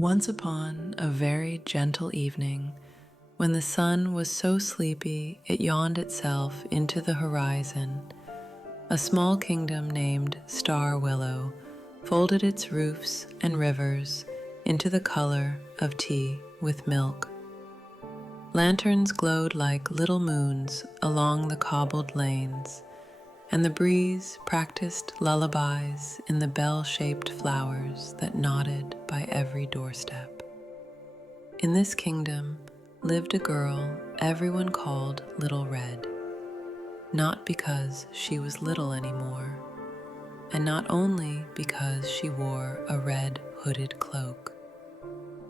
Once upon a very gentle evening, when the sun was so sleepy it yawned itself into the horizon, a small kingdom named Star Willow folded its roofs and rivers into the color of tea with milk. Lanterns glowed like little moons along the cobbled lanes, and the breeze practiced lullabies in the bell-shaped flowers that nodded by every doorstep. In this kingdom lived a girl everyone called Little Red, not because she was little anymore, and not only because she wore a red hooded cloak,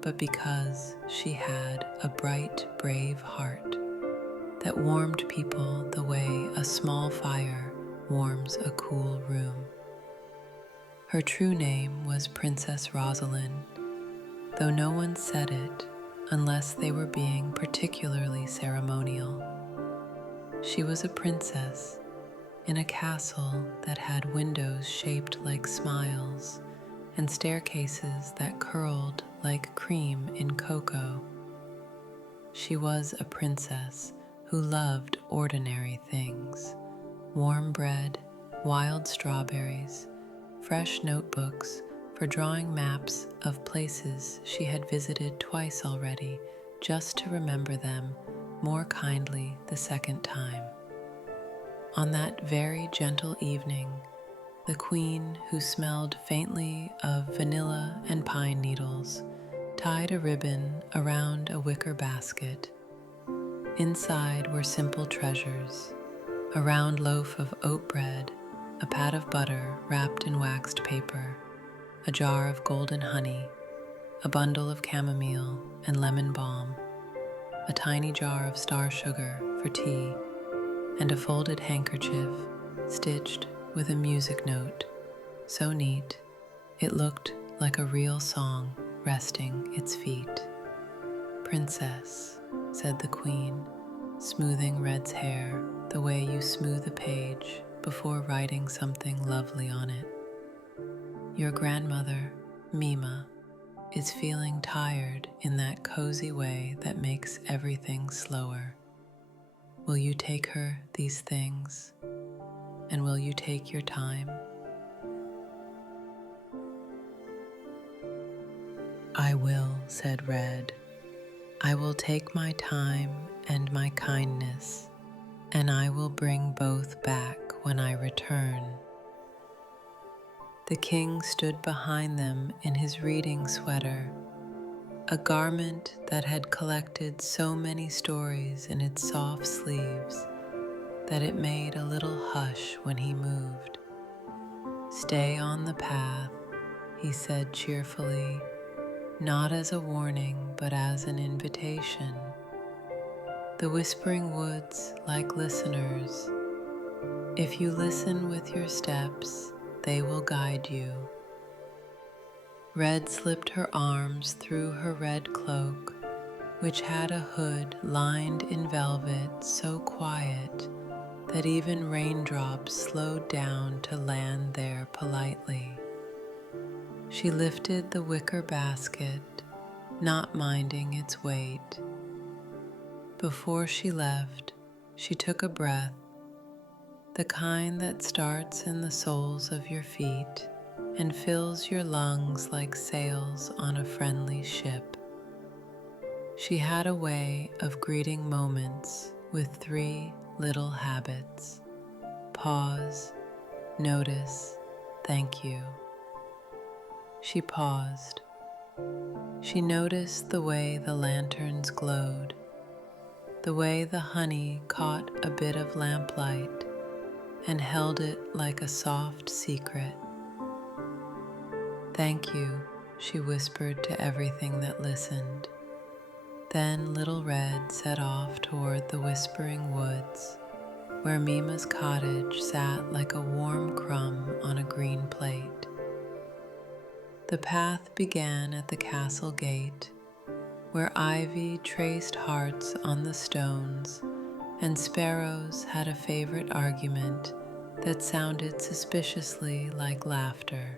but because she had a bright, brave heart that warmed people the way a small fire warms a cool room. Her true name was Princess Rosalind, though no one said it unless they were being particularly ceremonial. She was a princess in a castle that had windows shaped like smiles and staircases that curled like cream in cocoa. She was a princess who loved ordinary things: warm bread, wild strawberries, fresh notebooks for drawing maps of places she had visited twice already, just to remember them more kindly the second time. On that very gentle evening, the queen, who smelled faintly of vanilla and pine needles, tied a ribbon around a wicker basket. Inside were simple treasures: a round loaf of oat bread, a pat of butter wrapped in waxed paper, a jar of golden honey, a bundle of chamomile and lemon balm, a tiny jar of star sugar for tea, and a folded handkerchief stitched with a music note so neat it looked like a real song resting its feet. "Princess," said the queen, smoothing Red's hair the way you smooth a page before writing something lovely on it, "your grandmother, Mima, is feeling tired in that cozy way that makes everything slower. Will you take her these things? And will you take your time?" "I will," said Red. "I will take my time and my kindness, and I will bring both back when I return." The king stood behind them in his reading sweater, a garment that had collected so many stories in its soft sleeves that it made a little hush when he moved. "Stay on the path," he said cheerfully, not as a warning but as an invitation. "The whispering woods like listeners. If you listen with your steps, they will guide you." Red slipped her arms through her red cloak, which had a hood lined in velvet so quiet that even raindrops slowed down to land there politely. She lifted the wicker basket, not minding its weight. Before she left, she took a breath, the kind that starts in the soles of your feet and fills your lungs like sails on a friendly ship. She had a way of greeting moments with 3 little habits: pause, notice, thank you. She paused. She noticed the way the lanterns glowed, the way the honey caught a bit of lamplight and held it like a soft secret. "Thank you," she whispered to everything that listened. Then Little Red set off toward the whispering woods, where Mima's cottage sat like a warm crumb on a green plate. The path began at the castle gate, where ivy traced hearts on the stones, and sparrows had a favorite argument that sounded suspiciously like laughter.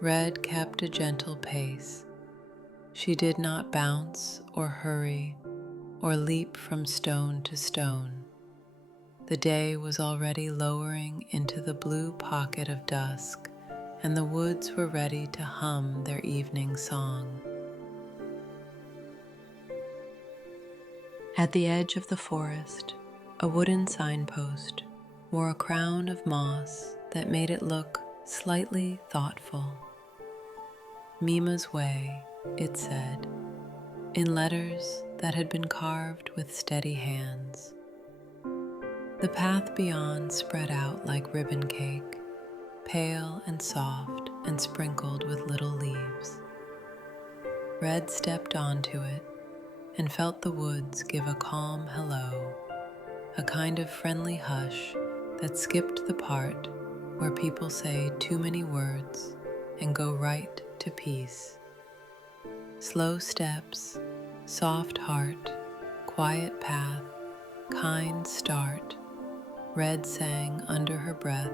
Red kept a gentle pace, She did not bounce or hurry or leap from stone to stone. The day was already lowering into the blue pocket of dusk, and the woods were ready to hum their evening song. At the edge of the forest, a wooden signpost wore a crown of moss that made it look slightly thoughtful. Mima's Way, it said, in letters that had been carved with steady hands. The path beyond spread out like ribbon cake, pale and soft and sprinkled with little leaves. Red stepped onto it and felt the woods give a calm hello, a kind of friendly hush that skipped the part where people say too many words and go right to peace. Slow steps, soft heart, quiet path, kind start, Red sang under her breath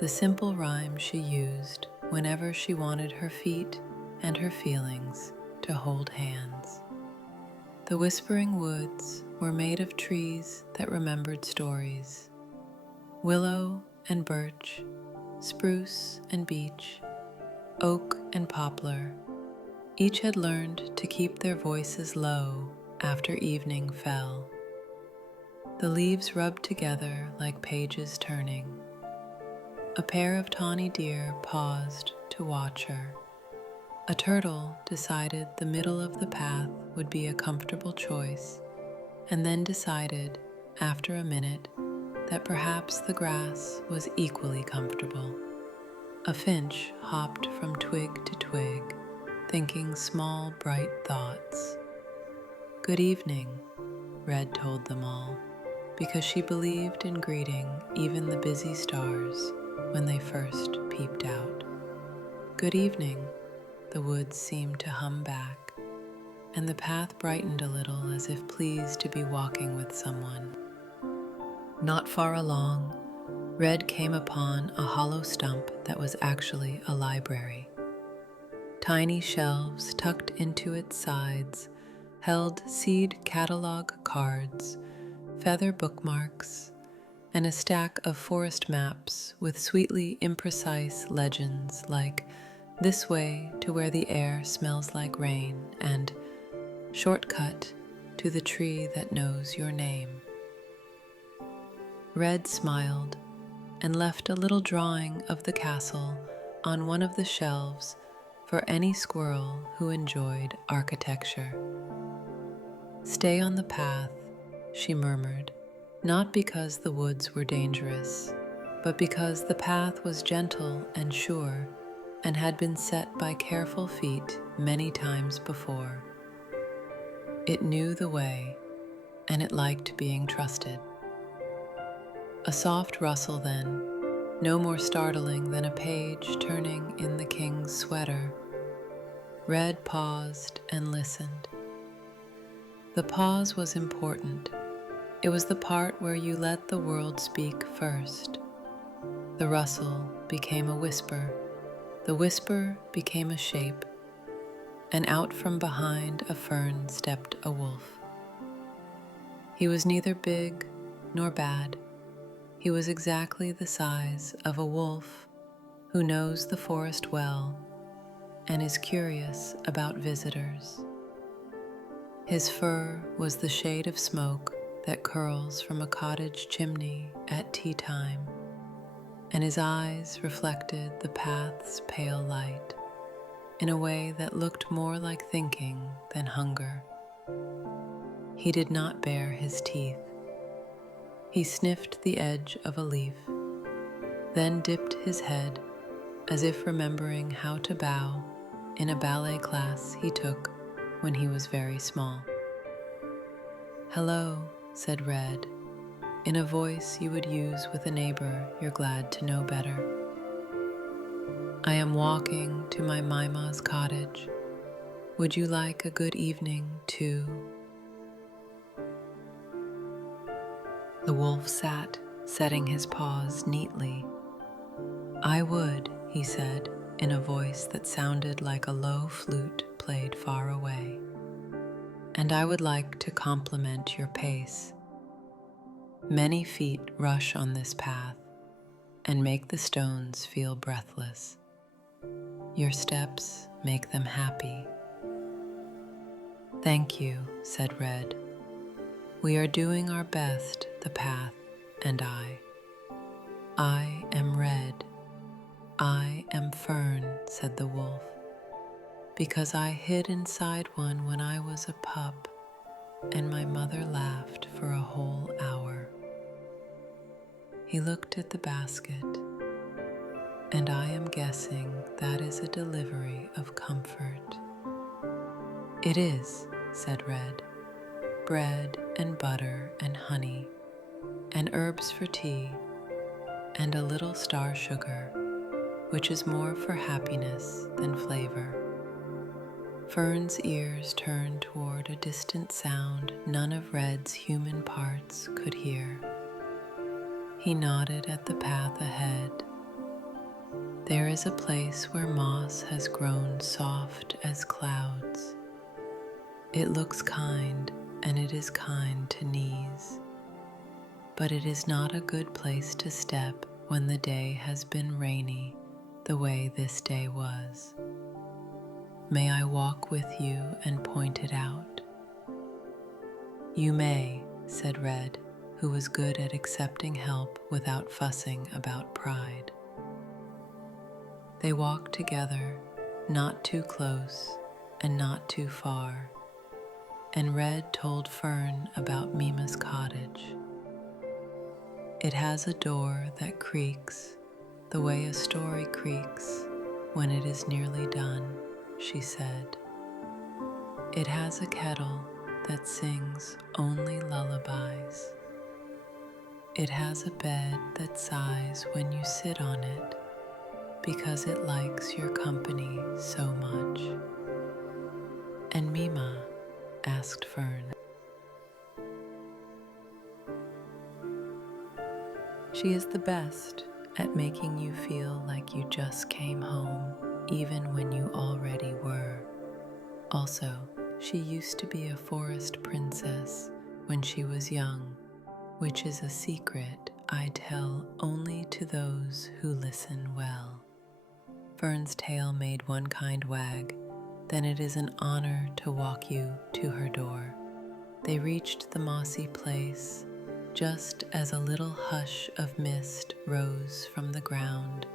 the simple rhyme she used whenever she wanted her feet and her feelings to hold hands. The whispering woods were made of trees that remembered stories. Willow and birch, spruce and beech, oak and poplar, each had learned to keep their voices low after evening fell. The leaves rubbed together like pages turning. A pair of tawny deer paused to watch her. A turtle decided the middle of the path would be a comfortable choice, and then decided, after a minute, that perhaps the grass was equally comfortable. A finch hopped from twig to twig, thinking small, bright thoughts. "Good evening," Red told them all, because she believed in greeting even the busy stars when they first peeped out. "Good evening," the woods seemed to hum back, and the path brightened a little as if pleased to be walking with someone. Not far along, Red came upon a hollow stump that was actually a library. Tiny shelves tucked into its sides held seed catalog cards, feather bookmarks, and a stack of forest maps with sweetly imprecise legends like "This way to where the air smells like rain" and "Shortcut to the tree that knows your name." Red smiled and left a little drawing of the castle on one of the shelves for any squirrel who enjoyed architecture. "Stay on the path," she murmured, not because the woods were dangerous, but because the path was gentle and sure and had been set by careful feet many times before. It knew the way, and it liked being trusted. A soft rustle then, no more startling than a page turning in the king's sweater. Red paused and listened. The pause was important. It was the part where you let the world speak first. The rustle became a whisper. The whisper became a shape. And out from behind a fern stepped a wolf. He was neither big nor bad. He was exactly the size of a wolf who knows the forest well and is curious about visitors. His fur was the shade of smoke that curls from a cottage chimney at tea time, and his eyes reflected the path's pale light in a way that looked more like thinking than hunger. He did not bare his teeth. He sniffed the edge of a leaf, then dipped his head as if remembering how to bow in a ballet class he took when he was very small. "Hello," said Red, in a voice you would use with a neighbor you're glad to know better. "I am walking to my Mima's cottage. Would you like a good evening, too?" The wolf sat, setting his paws neatly. "I would," he said, in a voice that sounded like a low flute played played far away, and I would like to compliment your pace. Many feet rush on this path and make the stones feel breathless. Your steps make them happy. Thank you, said Red. We are doing our best, the path and I. I am Red. I am Fern, said the wolf, because I hid inside one when I was a pup, and my mother laughed for a whole hour. He looked at the basket, and I am guessing that is a delivery of comfort. It is, said Red. Bread and butter and honey, and herbs for tea, and a little star sugar, which is more for happiness than flavor. Fern's ears turned toward a distant sound none of Red's human parts could hear. He nodded at the path ahead. There is a place where moss has grown soft as clouds. It looks kind, and it is kind to knees. But it is not a good place to step when the day has been rainy, the way this day was. May I walk with you and point it out? You may, said Red, who was good at accepting help without fussing about pride. They walked together, not too close and not too far, and Red told Fern about Mima's cottage. It has a door that creaks the way a story creaks when it is nearly done, she said. It has a kettle that sings only lullabies. It has a bed that sighs when you sit on it because it likes your company so much. And Mima, asked Fern. She is the best at making you feel like you just came home, even when you already were. Also, she used to be a forest princess when she was young, which is a secret I tell only to those who listen well. Fern's tail made one kind wag. Then it is an honor to walk you to her door. They reached the mossy place just as a little hush of mist rose from the ground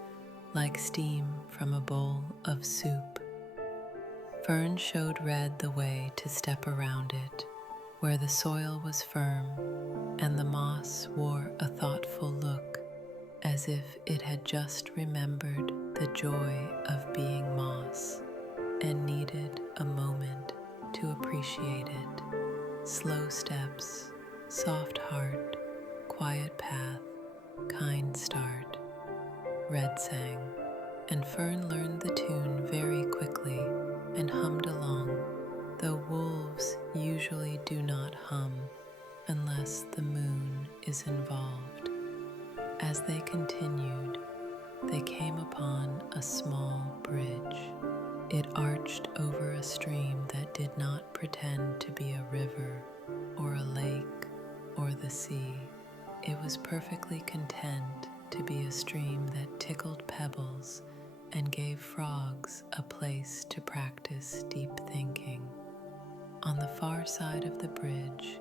like steam from a bowl of soup. Fern showed Red the way to step around it, where the soil was firm and the moss wore a thoughtful look, as if it had just remembered the joy of being moss and needed a moment to appreciate it. Slow steps, soft heart, quiet path, kind start, Red sang, and Fern learned the tune very quickly and hummed along, though wolves usually do not hum unless the moon is involved. As they continued, they came upon a small bridge. It arched over a stream that did not pretend to be a river or a lake or the sea. It was perfectly content to be a stream that tickled pebbles and gave frogs a place to practice deep thinking. On the far side of the bridge,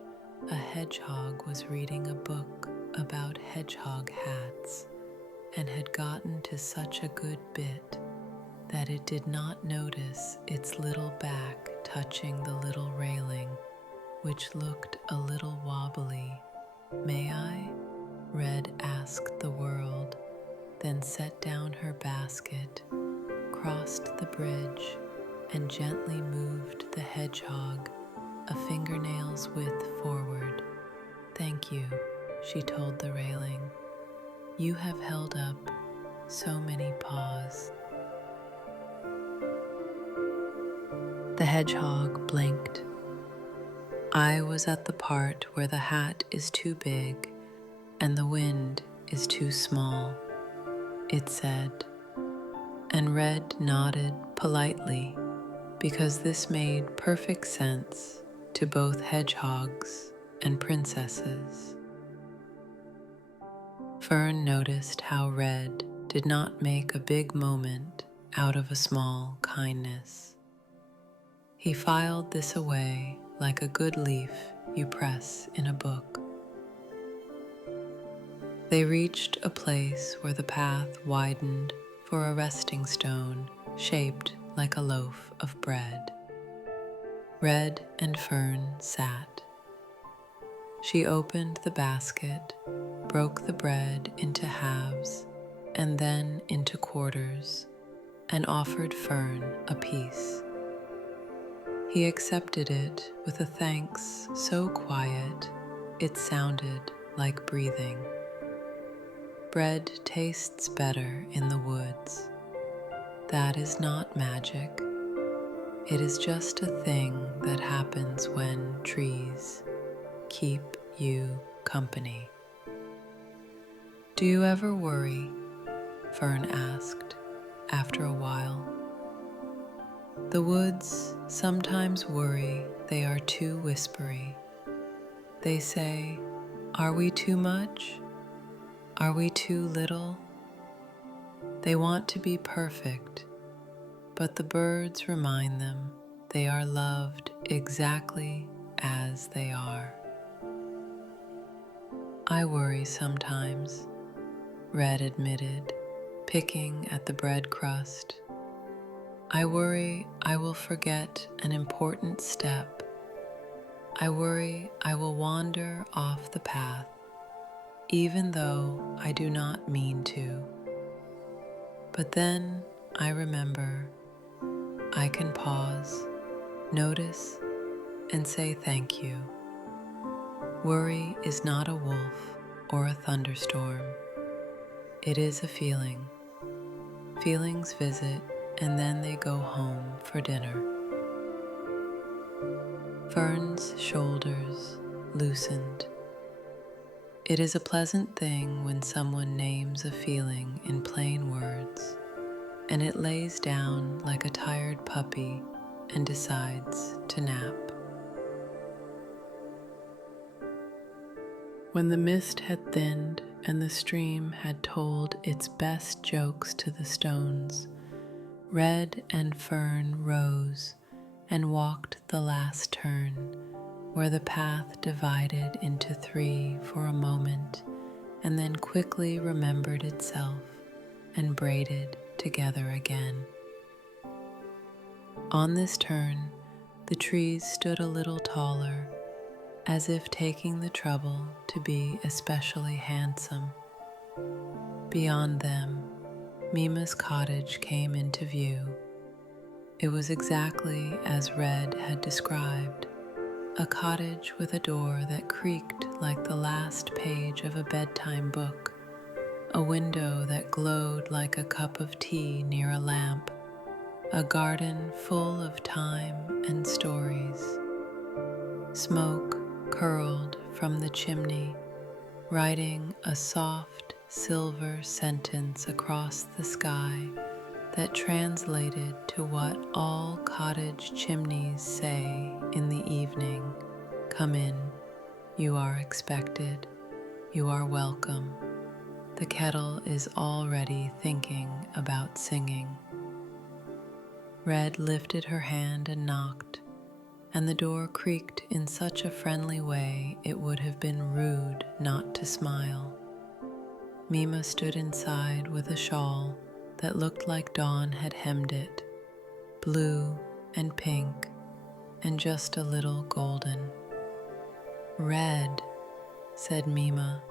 a hedgehog was reading a book about hedgehog hats and had gotten to such a good bit that it did not notice its little back touching the little railing, which looked a little wobbly. May I? Red asked the world, then set down her basket, crossed the bridge, and gently moved the hedgehog a fingernail's width forward. Thank you, she told the railing. You have held up so many paws. The hedgehog blinked. I was at the part where the hat is too big and the wind is too small, it said, and Red nodded politely because this made perfect sense to both hedgehogs and princesses. Fern noticed how Red did not make a big moment out of a small kindness. He filed this away like a good leaf you press in a book. They reached a place where the path widened for a resting stone shaped like a loaf of bread. Red and Fern sat. She opened the basket, broke the bread into halves and then into quarters, and offered Fern a piece. He accepted it with a thanks so quiet it sounded like breathing. Bread tastes better in the woods. That is not magic. It is just a thing that happens when trees keep you company. "Do you ever worry?" Fern asked after a while. "The woods sometimes worry they are too whispery. They say, 'Are we too much? Are we too little?' They want to be perfect, but the birds remind them they are loved exactly as they are." "I worry sometimes," Red admitted, picking at the bread crust. "I worry I will forget an important step. I worry I will wander off the path, even though I do not mean to. But then I remember I can pause, notice, and say thank you. Worry is not a wolf or a thunderstorm. It is a feeling. Feelings visit and then they go home for dinner." Fern's shoulders loosened. It is a pleasant thing when someone names a feeling in plain words, and it lays down like a tired puppy and decides to nap. When the mist had thinned and the stream had told its best jokes to the stones, Red and Fern rose and walked the last turn, where the path divided into three for a moment and then quickly remembered itself and braided together again. On this turn, the trees stood a little taller, as if taking the trouble to be especially handsome. Beyond them, Mima's cottage came into view. It was exactly as Red had described, a cottage with a door that creaked like the last page of a bedtime book, a window that glowed like a cup of tea near a lamp, a garden full of time and stories. Smoke curled from the chimney, writing a soft silver sentence across the sky that translated to what all cottage chimneys say in the evening: "Come in, you are expected, you are welcome. The kettle is already thinking about singing." Red lifted her hand and knocked, and the door creaked in such a friendly way it would have been rude not to smile. Mima stood inside with a shawl that looked like dawn had hemmed it, blue and pink and just a little golden. "Red," said Mima,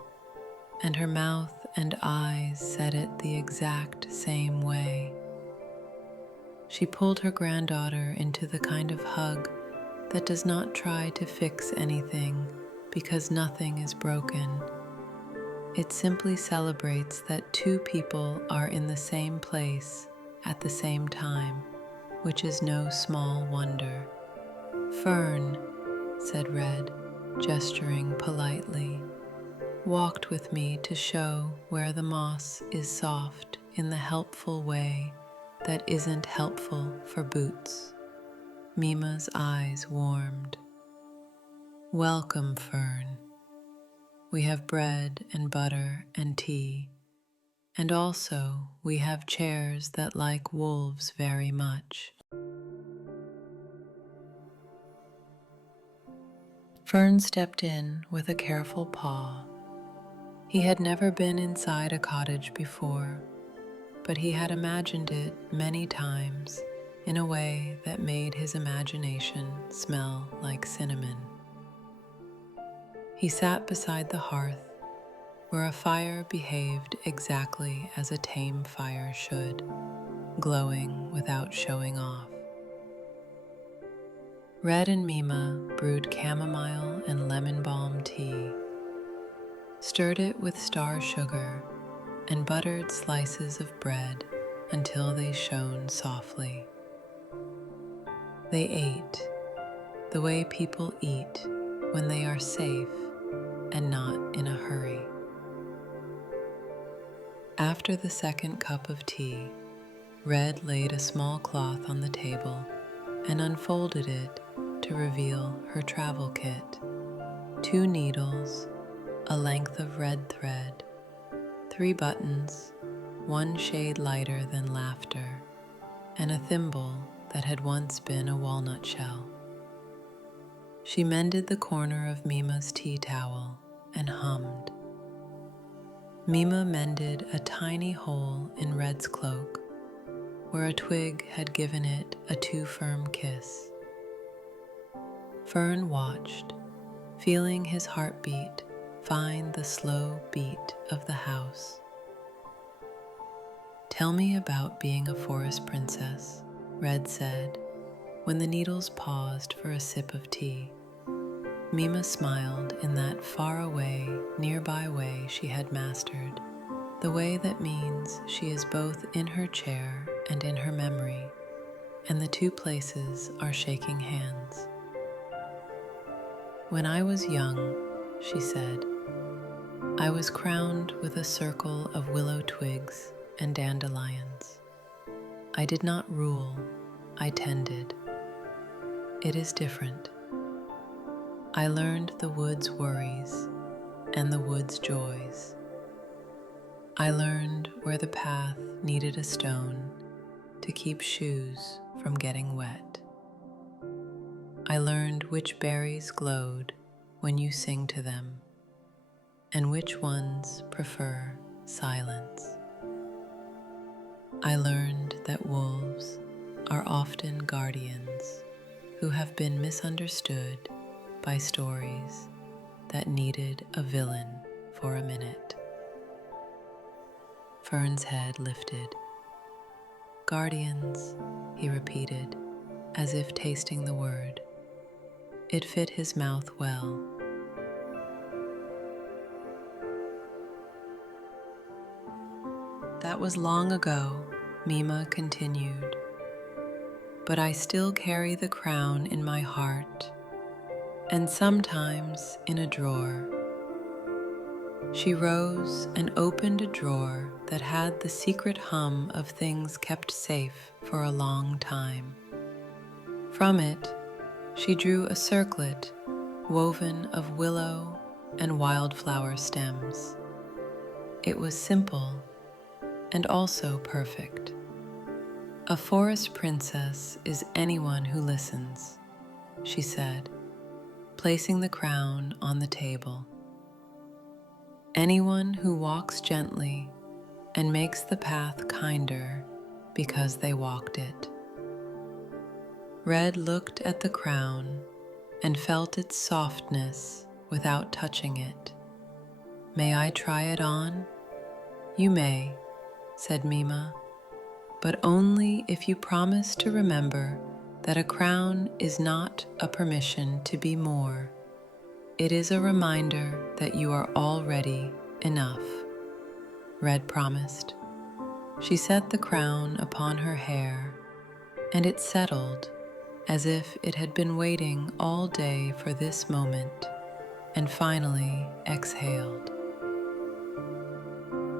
and her mouth and eyes said it the exact same way. She pulled her granddaughter into the kind of hug that does not try to fix anything because nothing is broken. It simply celebrates that two people are in the same place at the same time, which is no small wonder. "Fern," said Red, gesturing politely, "walked with me to show where the moss is soft in the helpful way that isn't helpful for boots." Mima's eyes warmed. "Welcome, Fern. We have bread and butter and tea, and also we have chairs that like wolves very much." Fern stepped in with a careful paw. He had never been inside a cottage before, but he had imagined it many times in a way that made his imagination smell like cinnamon. He sat beside the hearth, where a fire behaved exactly as a tame fire should, glowing without showing off. Red and Mima brewed chamomile and lemon balm tea, stirred it with star sugar, and buttered slices of bread until they shone softly. They ate the way people eat when they are safe and not in a hurry. After the second cup of tea, Red laid a small cloth on the table and unfolded it to reveal her travel kit: 2 needles, a length of red thread, 3 buttons, 1 shade lighter than laughter, and a thimble that had once been a walnut shell. She mended the corner of Mima's tea towel and hummed. Mima mended a tiny hole in Red's cloak, where a twig had given it a too firm kiss. Fern watched, feeling his heartbeat find the slow beat of the house. "Tell me about being a forest princess," Red said, when the needles paused for a sip of tea. Mima smiled in that far-away, nearby way she had mastered, the way that means she is both in her chair and in her memory, and the 2 places are shaking hands. "When I was young," she said, "I was crowned with a circle of willow twigs and dandelions. I did not rule, I tended. It is different. I learned the wood's worries and the wood's joys. I learned where the path needed a stone to keep shoes from getting wet. I learned which berries glowed when you sing to them, and which ones prefer silence. I learned that wolves are often guardians who have been misunderstood by stories that needed a villain for a minute." Fern's head lifted. "Guardians," he repeated, as if tasting the word. It fit his mouth well. "That was long ago," Mima continued, "but I still carry the crown in my heart, and sometimes in a drawer." She rose and opened a drawer that had the secret hum of things kept safe for a long time. From it, she drew a circlet woven of willow and wildflower stems. It was simple and also perfect. "A forest princess is anyone who listens," she said, placing the crown on the table. "Anyone who walks gently and makes the path kinder because they walked it." Red looked at the crown and felt its softness without touching it. "May I try it on?" "You may," said Mima, "but only if you promise to remember that a crown is not a permission to be more. It is a reminder that you are already enough." Red promised. She set the crown upon her hair, and it settled as if it had been waiting all day for this moment, and finally exhaled.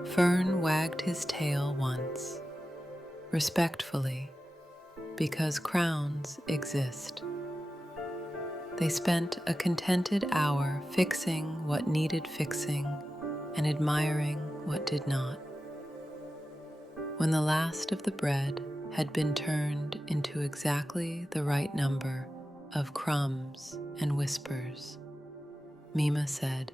Fern wagged his tail once, respectfully, because crowns exist. They spent a contented hour fixing what needed fixing and admiring what did not. When the last of the bread had been turned into exactly the right number of crumbs and whispers, Mima said,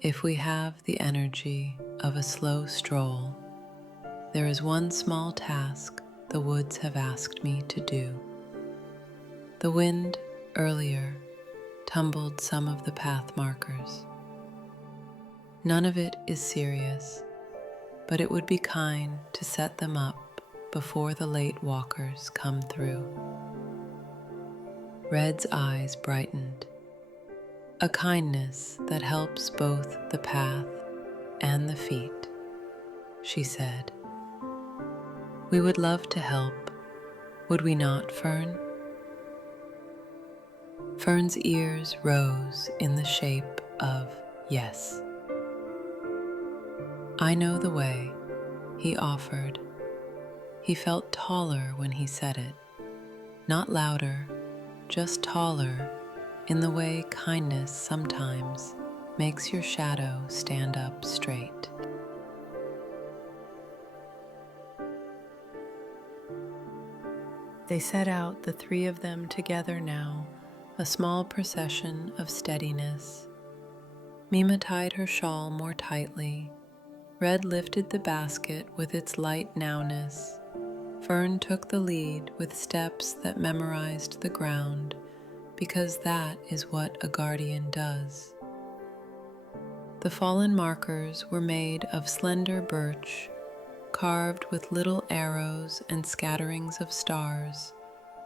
"If we have the energy of a slow stroll, there is one small task the woods have asked me to do." The wind earlier tumbled some of the path markers. None of it is serious, but it would be kind to set them up before the late walkers come through. Red's eyes brightened. A kindness that helps both the path and the feet, she said. "We would love to help, would we not, Fern?" Fern's ears rose in the shape of yes. "I know the way," he offered. He felt taller when he said it, not louder, just taller, in the way kindness sometimes makes your shadow stand up straight. They set out, the three of them together now, a small procession of steadiness. Mima tied her shawl more tightly. Red lifted the basket with its light nowness. Fern took the lead with steps that memorized the ground, because that is what a guardian does. The fallen markers were made of slender birch, carved with little arrows and scatterings of stars,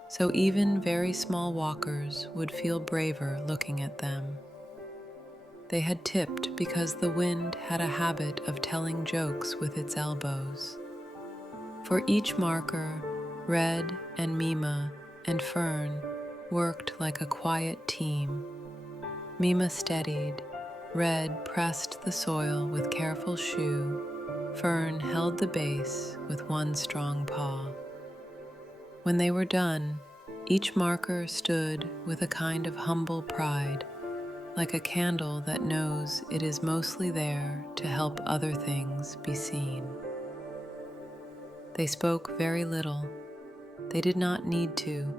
so even very small walkers would feel braver looking at them. They had tipped because the wind had a habit of telling jokes with its elbows. For each marker, Red and Mima and Fern worked like a quiet team. Mima steadied, Red pressed the soil with careful shoe, Fern held the base with one strong paw. When they were done, each marker stood with a kind of humble pride, like a candle that knows it is mostly there to help other things be seen. They spoke very little. They did not need to.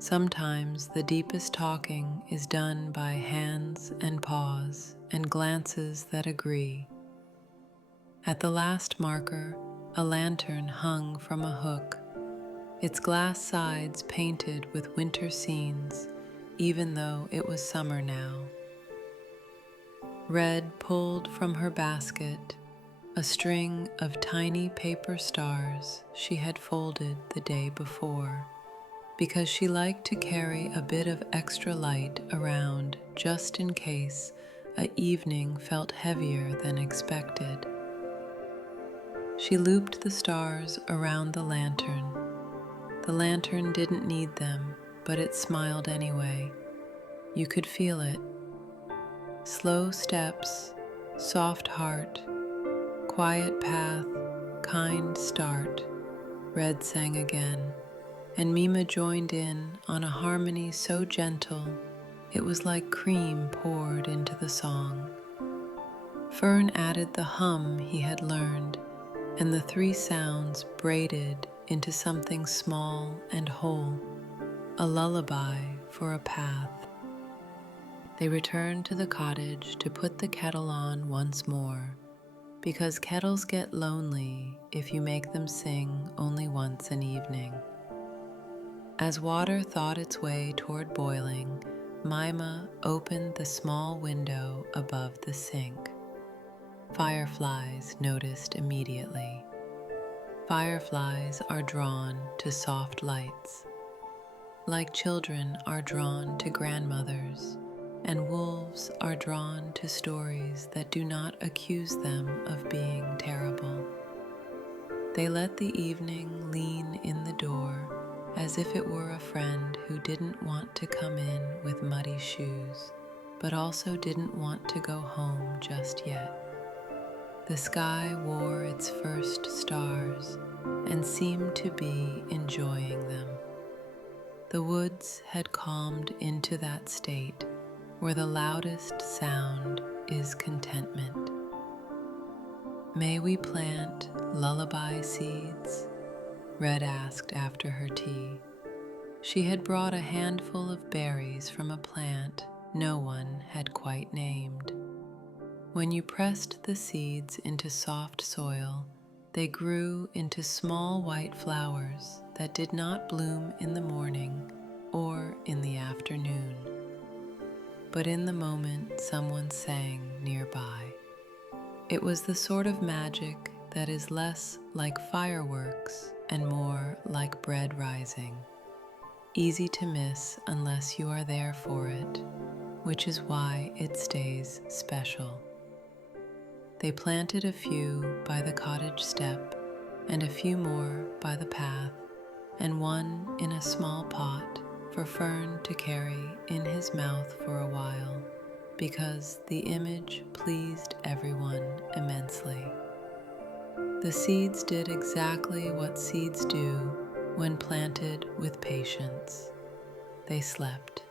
Sometimes the deepest talking is done by hands and paws and glances that agree. At the last marker, a lantern hung from a hook, its glass sides painted with winter scenes, even though it was summer now. Red pulled from her basket a string of tiny paper stars she had folded the day before, because she liked to carry a bit of extra light around just in case an evening felt heavier than expected. She looped the stars around the lantern. The lantern didn't need them, but it smiled anyway. You could feel it. Slow steps, soft heart, quiet path, kind start, Red sang again, and Mima joined in on a harmony so gentle it was like cream poured into the song. Fern added the hum he had learned, and the three sounds braided into something small and whole, a lullaby for a path. They returned to the cottage to put the kettle on once more, because kettles get lonely if you make them sing only once an evening. As water thought its way toward boiling, Mima opened the small window above the sink. Fireflies noticed immediately. Fireflies are drawn to soft lights, like children are drawn to grandmothers, and wolves are drawn to stories that do not accuse them of being terrible. They let the evening lean in the door as if it were a friend who didn't want to come in with muddy shoes, but also didn't want to go home just yet. The sky wore its first stars and seemed to be enjoying them. The woods had calmed into that state where the loudest sound is contentment. "May we plant lullaby seeds?" Red asked after her tea. She had brought a handful of berries from a plant no one had quite named. When you pressed the seeds into soft soil, they grew into small white flowers that did not bloom in the morning or in the afternoon. But in the moment, someone sang nearby. It was the sort of magic that is less like fireworks and more like bread rising, easy to miss unless you are there for it, which is why it stays special. They planted a few by the cottage step, and a few more by the path, and one in a small pot for Fern to carry in his mouth for a while, because the image pleased everyone immensely. The seeds did exactly what seeds do when planted with patience. They slept.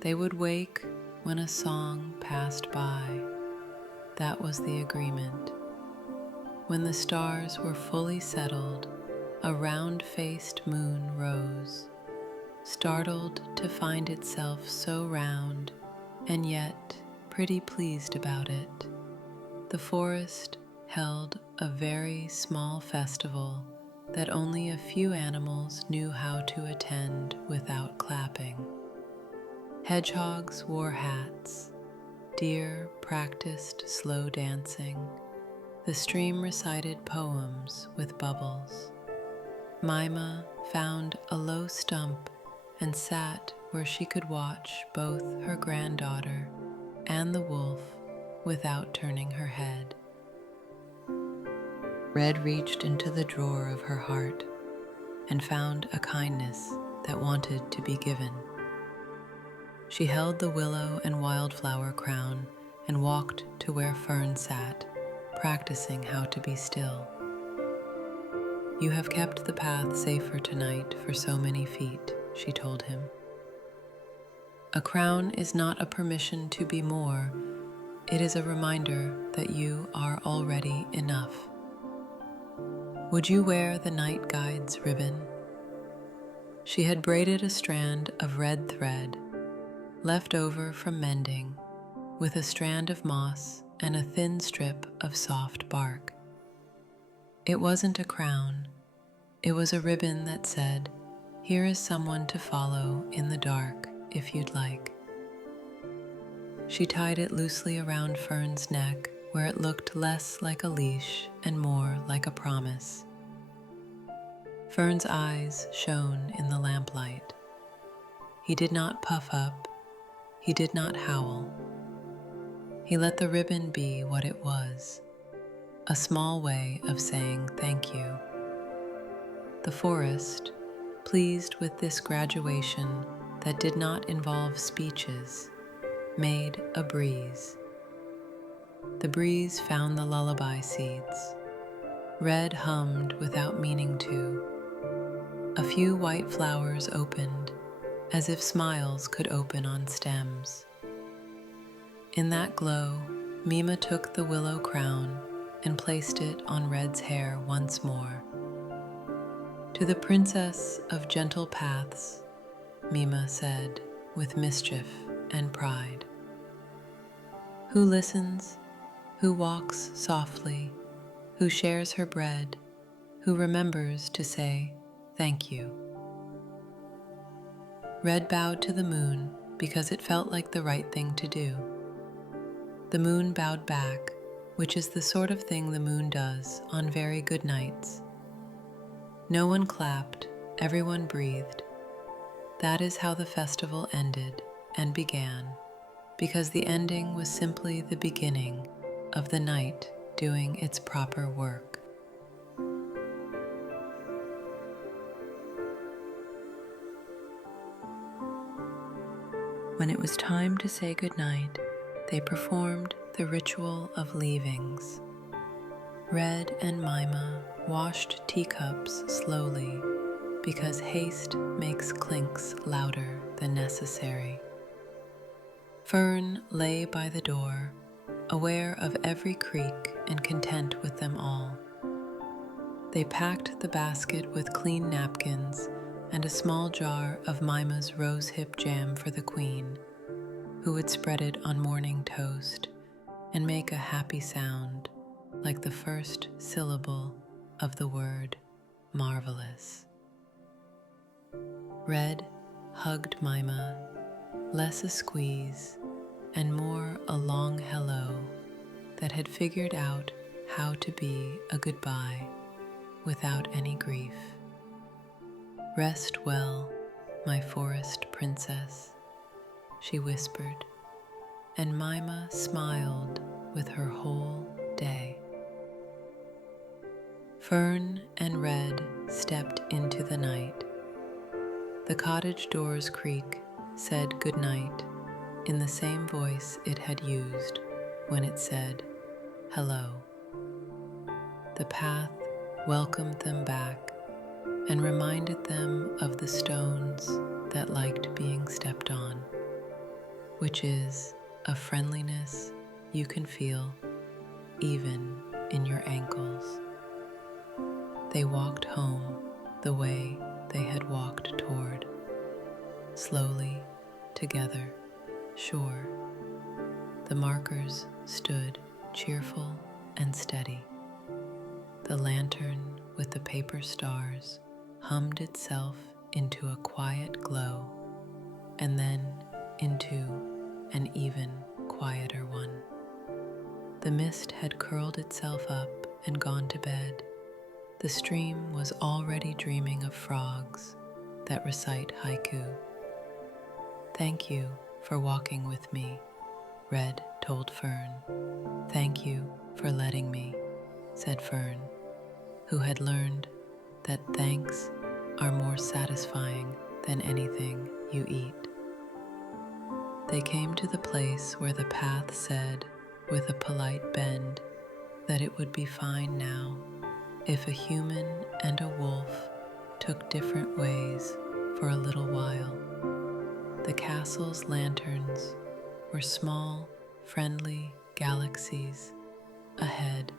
They would wake when a song passed by. That was the agreement. When the stars were fully settled, a round-faced moon rose, startled to find itself so round and yet pretty pleased about it. The forest held a very small festival that only a few animals knew how to attend without clapping. Hedgehogs wore hats, deer practiced slow dancing, the stream recited poems with bubbles. Mima found a low stump and sat where she could watch both her granddaughter and the wolf without turning her head. Red reached into the drawer of her heart and found a kindness that wanted to be given. She held the willow and wildflower crown and walked to where Fern sat, practicing how to be still. "You have kept the path safer tonight for so many feet," she told him. "A crown is not a permission to be more. It is a reminder that you are already enough. Would you wear the night guide's ribbon?" She had braided a strand of red thread, left over from mending, with a strand of moss and a thin strip of soft bark. It wasn't a crown. It was a ribbon that said, "Here is someone to follow in the dark if you'd like." She tied it loosely around Fern's neck, where it looked less like a leash and more like a promise. Fern's eyes shone in the lamplight. He did not puff up. He did not howl. He let the ribbon be what it was, a small way of saying thank you. The forest, pleased with this graduation that did not involve speeches, made a breeze. The breeze found the lullaby seeds. Red hummed without meaning to. A few white flowers opened, as if smiles could open on stems. In that glow, Mima took the willow crown and placed it on Red's hair once more. "To the princess of gentle paths," Mima said with mischief and pride. "Who listens, who walks softly, who shares her bread, who remembers to say thank you." Red bowed to the moon because it felt like the right thing to do. The moon bowed back, which is the sort of thing the moon does on very good nights. No one clapped, everyone breathed. That is how the festival ended and began, because the ending was simply the beginning of the night doing its proper work. When it was time to say goodnight, they performed the ritual of leavings. Red and Mima washed teacups slowly because haste makes clinks louder than necessary. Fern lay by the door, aware of every creak and content with them all. They packed the basket with clean napkins and a small jar of Mima's rosehip jam for the queen, who would spread it on morning toast and make a happy sound like the first syllable of the word marvelous. Red hugged Mima, less a squeeze and more a long hello that had figured out how to be a goodbye without any grief. Rest well, my forest princess, she whispered, and Mima smiled with her whole day. Fern and Red stepped into the night. The cottage door's creak said good night in the same voice it had used when it said hello. The path welcomed them back and reminded them of the stones that liked being stepped on, which is a friendliness you can feel even in your ankles. They walked home the way they had walked toward, slowly, together, sure. The markers stood cheerful and steady. The lantern with the paper stars hummed itself into a quiet glow, and then into an even quieter one. The mist had curled itself up and gone to bed. The stream was already dreaming of frogs that recite haiku. Thank you for walking with me, Red told Fern. Thank you for letting me, said Fern, who had learned that thanks are more satisfying than anything you eat. They came to the place where the path said, with a polite bend, that it would be fine now if a human and a wolf took different ways for a little while. The castle's lanterns were small, friendly galaxies ahead.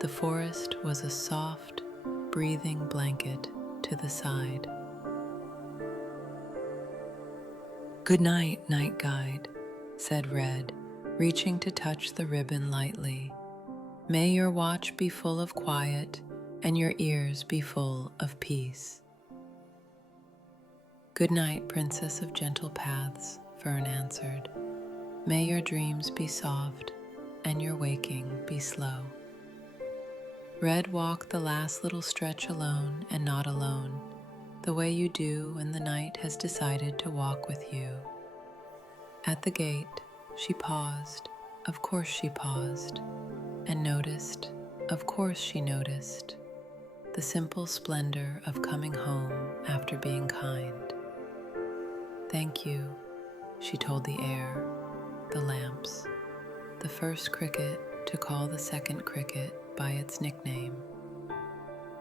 The forest was a soft, breathing blanket to the side. Good night, night guide, said Red, reaching to touch the ribbon lightly. May your watch be full of quiet and your ears be full of peace. Good night, Princess of Gentle Paths, Fern answered. May your dreams be soft and your waking be slow. Red walked the last little stretch alone and not alone, the way you do when the night has decided to walk with you. At the gate, she paused, of course she paused, and noticed, of course she noticed, the simple splendor of coming home after being kind. Thank you, she told the air, the lamps, the first cricket to call the second cricket by its nickname.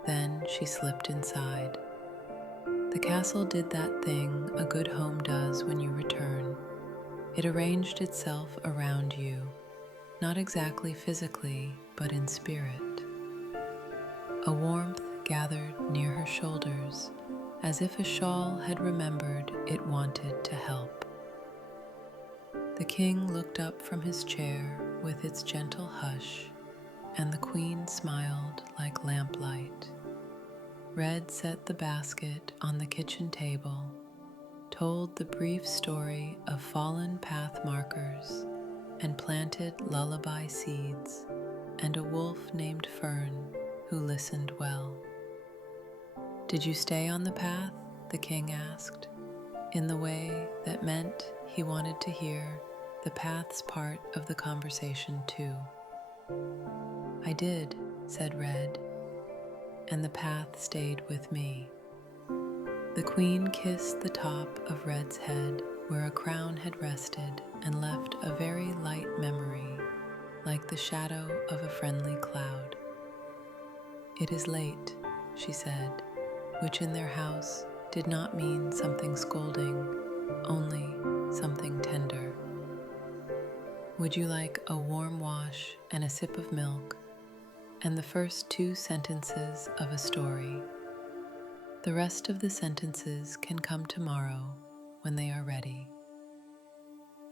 Then she slipped inside. The castle did that thing a good home does when you return. It arranged itself around you, not exactly physically, but in spirit. A warmth gathered near her shoulders, as if a shawl had remembered it wanted to help. The king looked up from his chair with its gentle hush, and the queen smiled like lamplight. Red set the basket on the kitchen table, told the brief story of fallen path markers, and planted lullaby seeds, and a wolf named Fern who listened well. Did you stay on the path? The king asked, in the way that meant he wanted to hear the path's part of the conversation too. I did, said Red, and the path stayed with me. The queen kissed the top of Red's head where a crown had rested and left a very light memory like the shadow of a friendly cloud. "It is late," she said, which in their house did not mean something scolding, only something tender. "Would you like a warm wash and a sip of milk, and the first 2 sentences of a story? The rest of the sentences can come tomorrow when they are ready."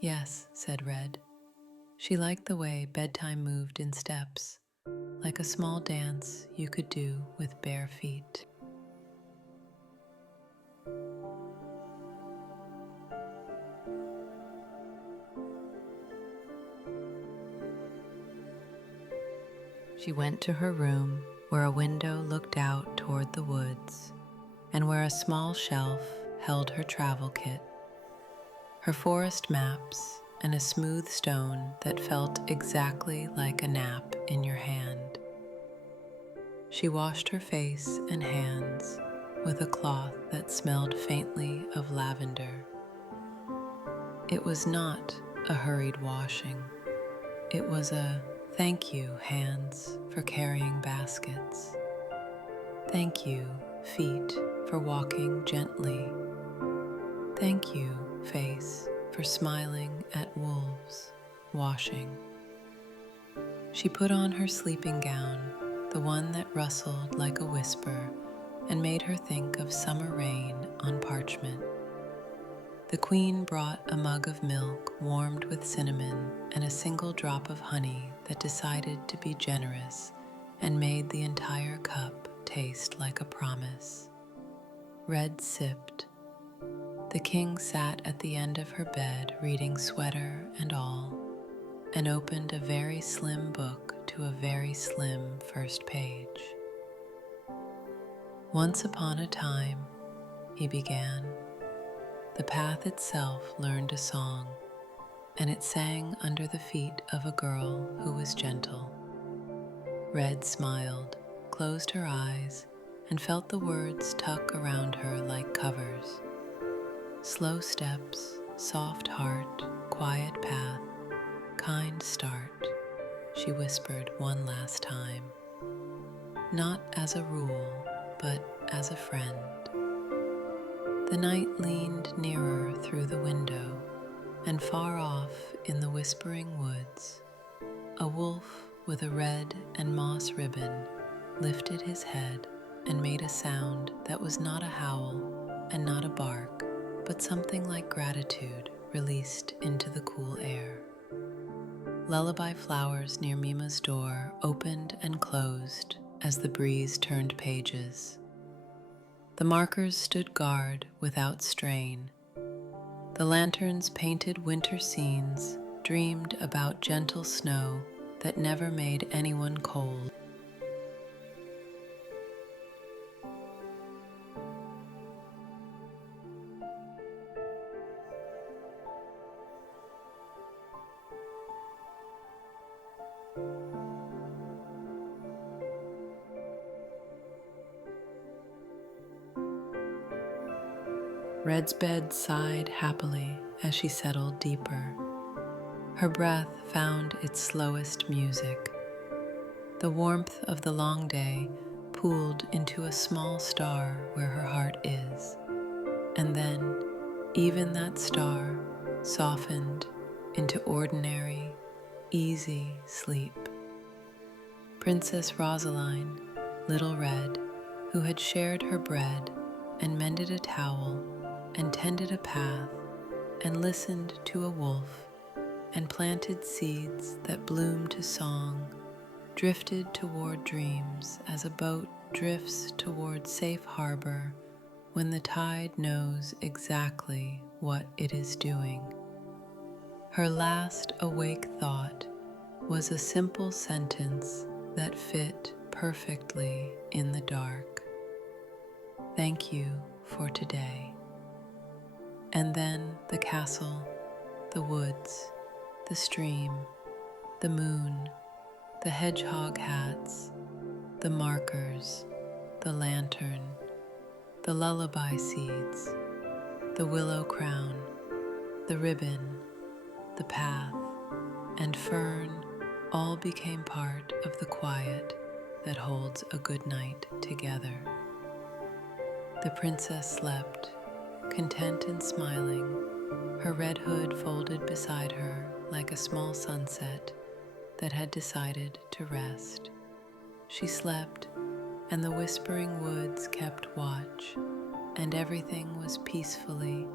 "Yes," said Red. She liked the way bedtime moved in steps, like a small dance you could do with bare feet. She went to her room, where a window looked out toward the woods, and where a small shelf held her travel kit, her forest maps, and a smooth stone that felt exactly like a nap in your hand. She washed her face and hands with a cloth that smelled faintly of lavender. It was not a hurried washing. It was a "thank you, hands, for carrying baskets. Thank you, feet, for walking gently. Thank you, face, for smiling at wolves, washing." She put on her sleeping gown, the one that rustled like a whisper and made her think of summer rain on parchment. The queen brought a mug of milk warmed with cinnamon and a single drop of honey that decided to be generous and made the entire cup taste like a promise. Red sipped. The king sat at the end of her bed reading sweater and all, and opened a very slim book to a very slim first page. "Once upon a time," he began, "the path itself learned a song, and it sang under the feet of a girl who was gentle." Red smiled, closed her eyes, and felt the words tuck around her like covers. "Slow steps, soft heart, quiet path, kind start," she whispered one last time. "Not as a rule, but as a friend." The night leaned nearer through the window, and far off in the whispering woods, a wolf with a red and moss ribbon lifted his head and made a sound that was not a howl and not a bark, but something like gratitude released into the cool air. Lullaby flowers near Mima's door opened and closed as the breeze turned pages. The markers stood guard without strain. The lanterns painted winter scenes, dreamed about gentle snow that never made anyone cold. Red's bed sighed happily as she settled deeper. Her breath found its slowest music. The warmth of the long day pooled into a small star where her heart is, and then even that star softened into ordinary, easy sleep. Princess Rosaline, Little Red, who had shared her bread and mended a towel and tended a path and listened to a wolf and planted seeds that bloomed to song, drifted toward dreams as a boat drifts toward safe harbor when the tide knows exactly what it is doing. Her last awake thought was a simple sentence that fit perfectly in the dark. "Thank you for today." And then the castle, the woods, the stream, the moon, the hedgehog hats, the markers, the lantern, the lullaby seeds, the willow crown, the ribbon, the path, and Fern all became part of the quiet that holds a good night together. The princess slept, content and smiling, her red hood folded beside her like a small sunset that had decided to rest. She slept, and the whispering woods kept watch, and everything was peacefully,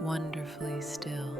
wonderfully still.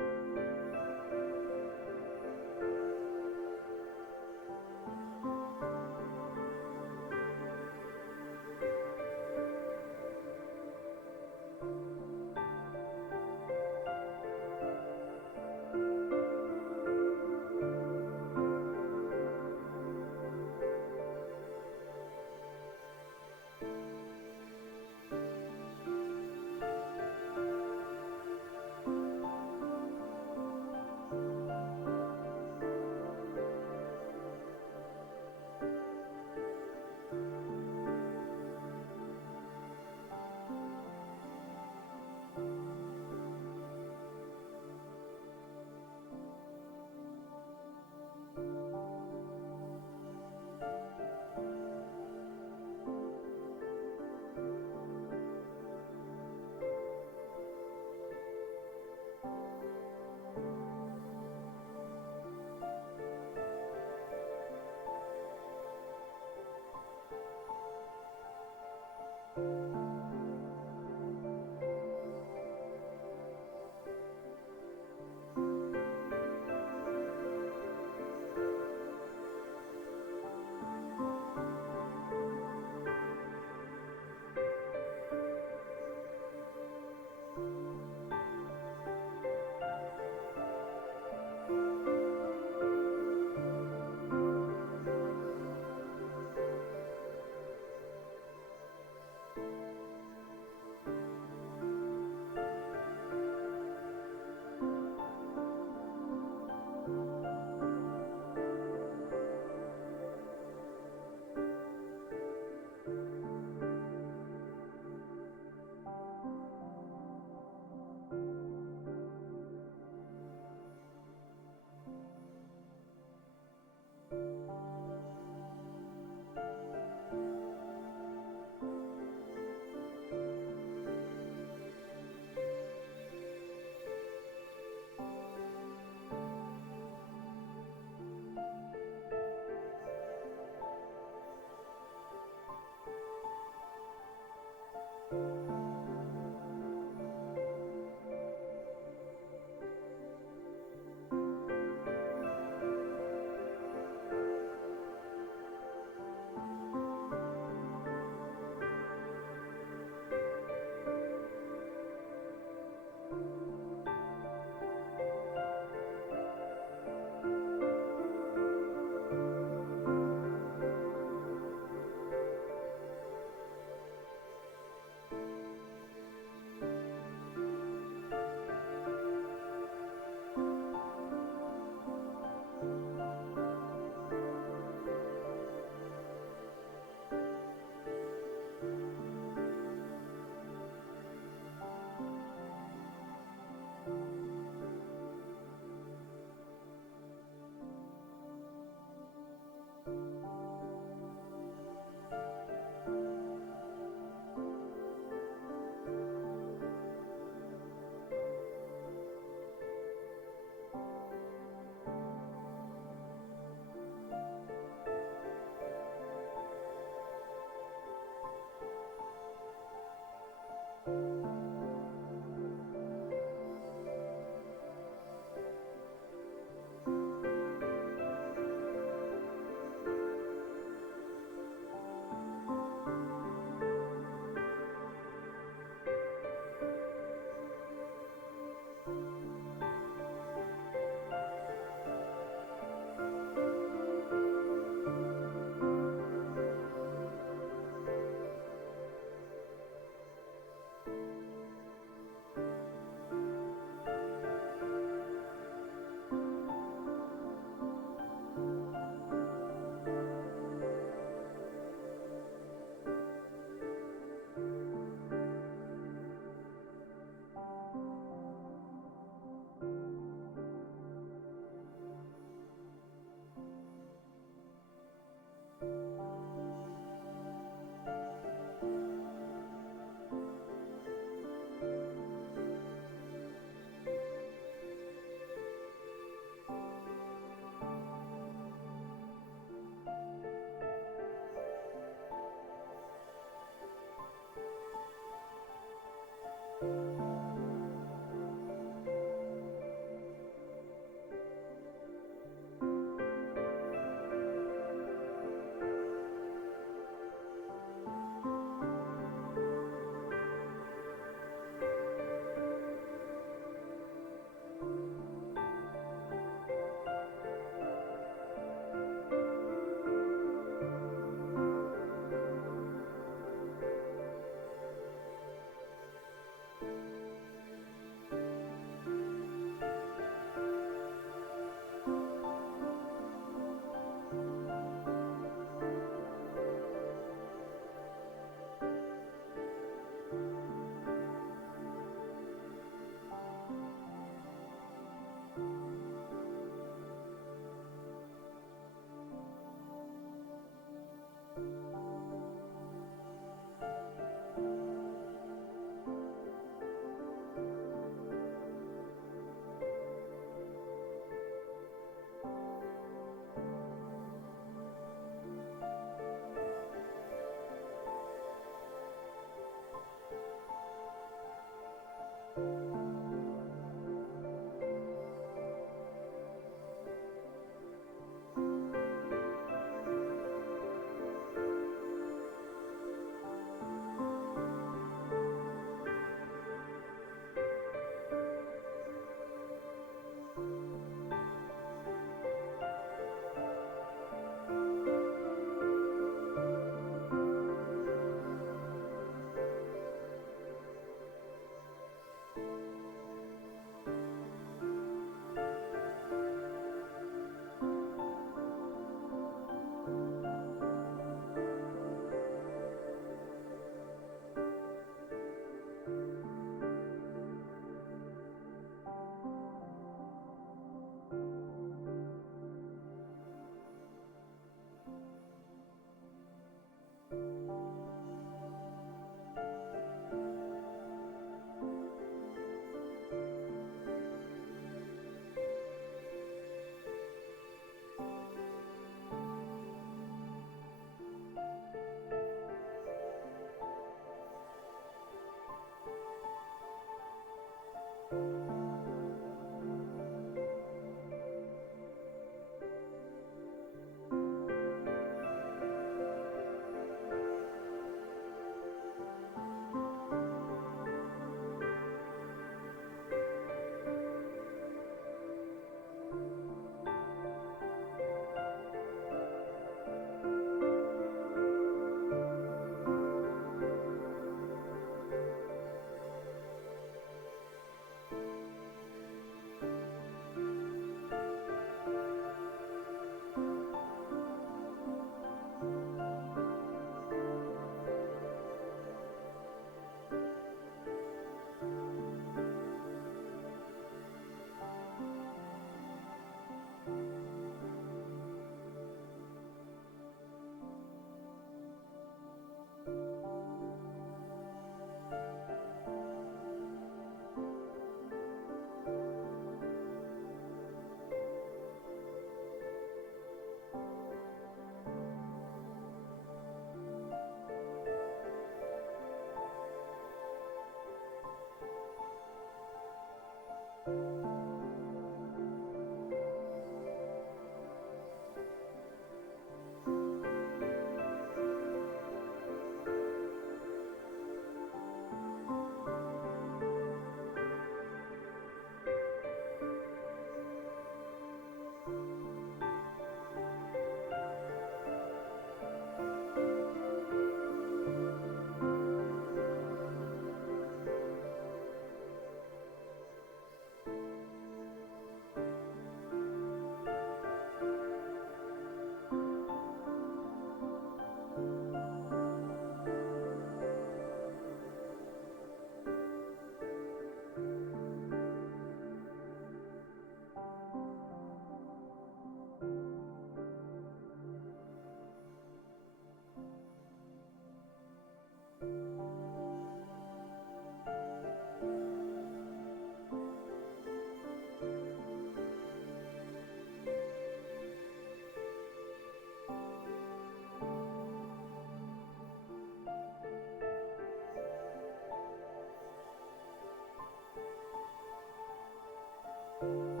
you.